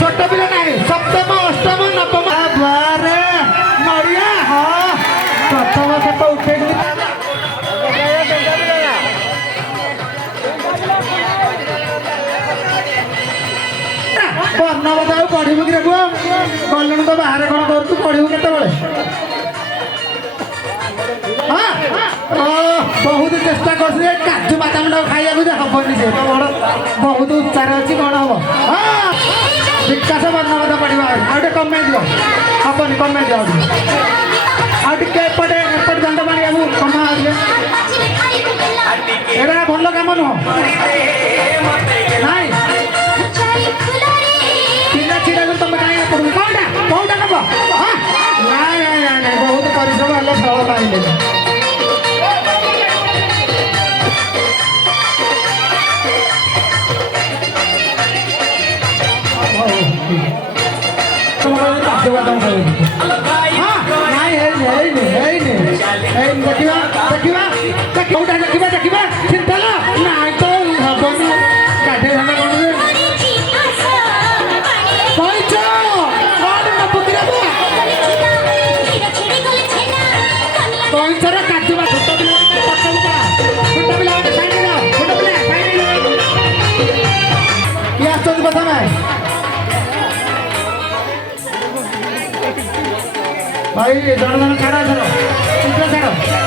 छोट पिला नहीं सप्तम अष्टम नवम बारे नड़िया हाँ प्रथम फोटो उठे वर्णवत आ पढ़ू कि गलु तो बाहर कौन करू पढ़ू के हाँ बहुत चेष्टा कर काजू बादाम टाक खाइबा हेनी से तो बड़ बहुत उच्चार अच्छी कौन हम हाँ विकास वर्णवत पढ़ा आउटे कमे दिव हेनी कमे दिव आउटे एपटे एपटे दंड पाणी बाबू कमा एरा भल कम नुह नाई पिला छिड़ा तुम कहीं पड़ू कौटा कौटा नब हाँ नाई नाई नाई नाई बहुत परिश्रम है फल पाइले भाई जन जन छाड़ छाड़